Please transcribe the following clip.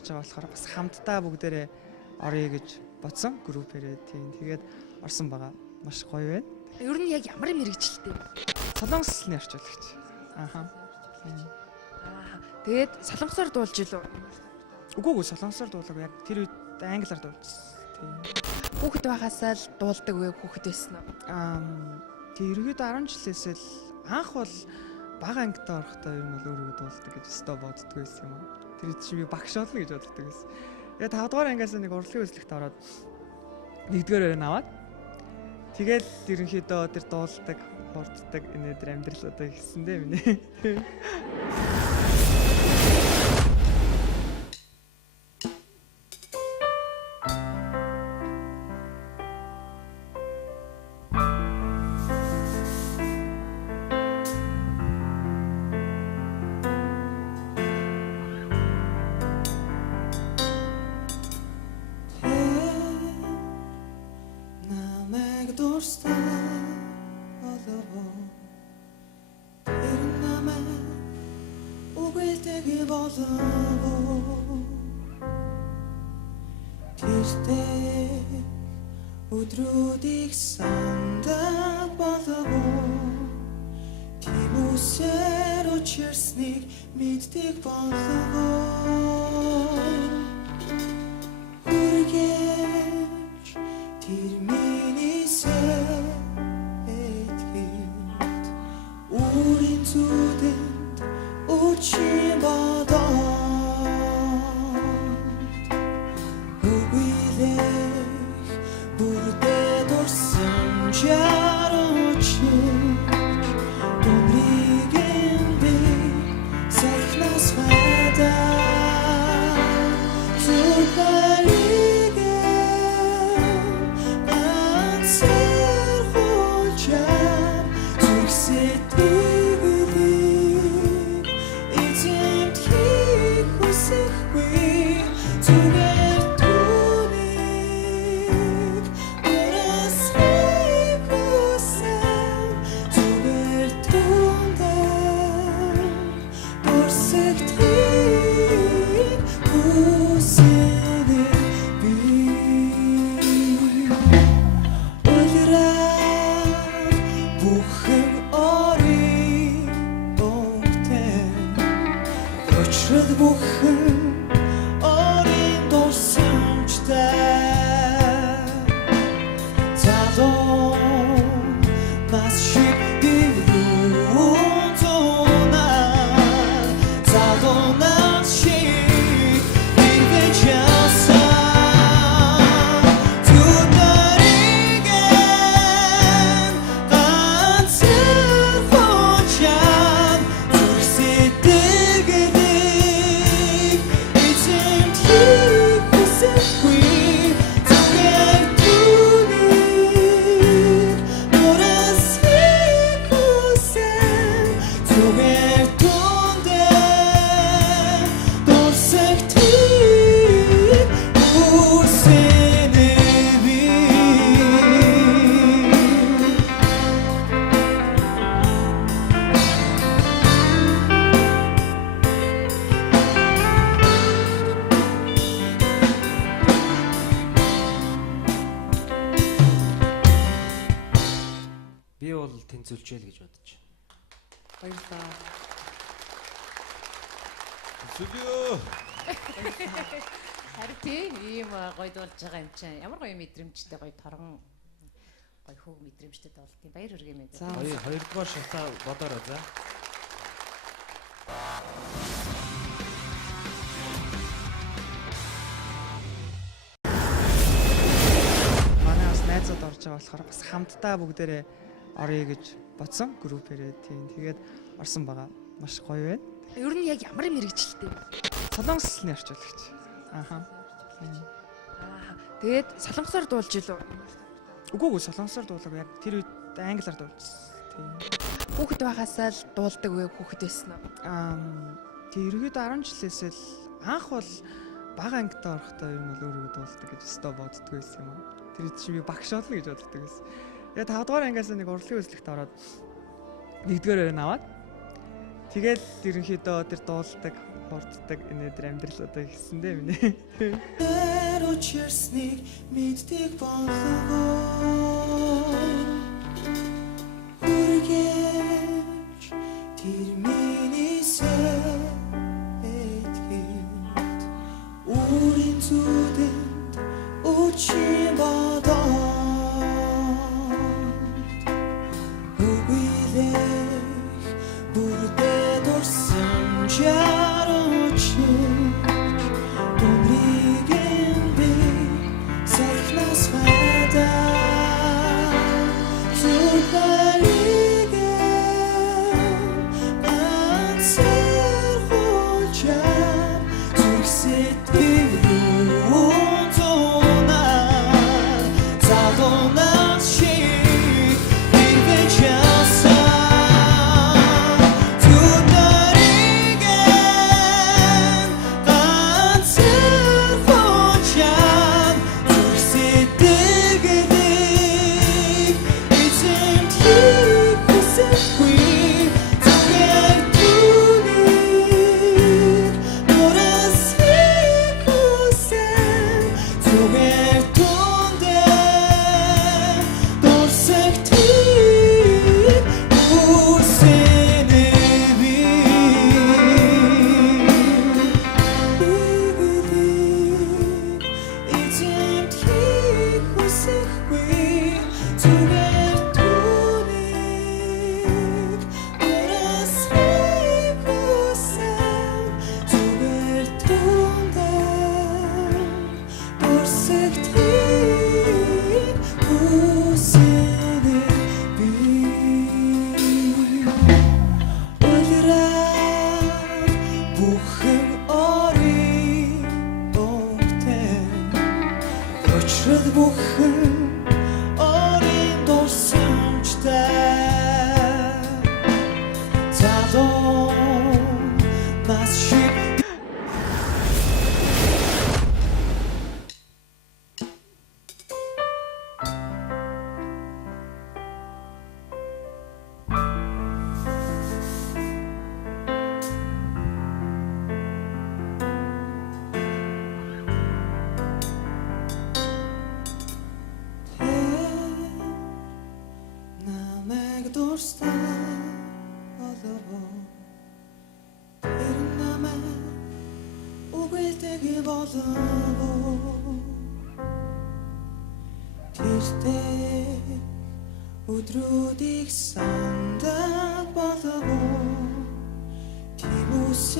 орж байгаа болохоор бас хамтдаа бүгдээрээ орё гэж бодсон группээрээ тийм. Тэгээд орсон байгаа. Маш гоё байна. Ер нь яг ямар мэрэгчлэлтэй вэ? Солонгосны орчуулагч. Ааха. Тэгээд солонгосоор дуулж илүү. Үгүй солонгосоор дуулаагүй. Яг тэр үед англиар дуулсан. Тийм. Хүүхэд байхасаа л дуулдаг вэ? Хүүхэд байсан уу? Тэг ерөөдөө 10 жилээс л анх бол бага ангид орохдоо ер нь бол өөрийгөө дуулдаг гэж өстой боддгоо байсан юм аа. Тэр чинь би багш болно гэж боддог байсан. Тэгээ 5 дугаар ангиас нэг урлагийн үзлэгт ороод 1-р өрөө аваад тэгэл ерөнхийдөө тэр дуулдаг, хурддаг энэ төр амьдралуудаа хийсэн дээ минь. Өдрүүдийг сандаа болов Тимүсэр учирсныг мэддэг болов Хүргэж тэр миний сэтгэлд Үрийн зүдэнд үчи бодоо тэнцүүлжээ л гэж бодож байна. Баярлалаа. Зүгөө. Харин тийм ийм гоё дуулж байгаа юм чинь ямар гоё мэдрэмжтэй гоё торгон гоё хөв мэдрэмжтэй дуулт юм. Баяр хүргэе мэд. За хоёрдугаар шатаа бодороо за. Манай бас найзууд орж байгаа болохоор бас хамтдаа бүгдээрээ орё гэж бодсон группээрээ тийм. Тэгээд орсон байгаа. Маш гоё байна. Ер нь яг ямар мэрэгчлэлтэй вэ? Солонгосны орчуулагч. Ааха. Тэгээд солонгосоор дуулж илүү. Үгүй солонгосоор дуулаагүй. Яг тэр үед англиар дуулсан. Тийм. Хүүхэд байхасаа л дуулдаг вэ? Хүүхэд байсан уу? Тэг ерөөдөө 10 жилээс л анх бол бага ангид орохдоо ер нь бол өөрийгөө дуулдаг гэж өстой боддгоо байсан юм аа. Тэр чинь би багш болно гэж боддог байсан. Тэгээ 5 дугаар ангиас нэг урлагийн үзлэгт ороод 1-р өрөө аваад Тэгэл ерөнхийдөө тэр дуулдаг, хурддаг энэ амьдралуудаа ихсэндээ минь. 때로칠스닉 믿дэг болов үргэлж тэр миний сэтгэлд өөрийн зүдэнд үчи бодоод үгүйлэх бүрдээ дурсан жарууч бүхэн орын дурсамжтай залуу нас шиг дурстай болов тэр намайг үгэлдэг болов тэртэй өдрүүдийг сандаг болов тийм үс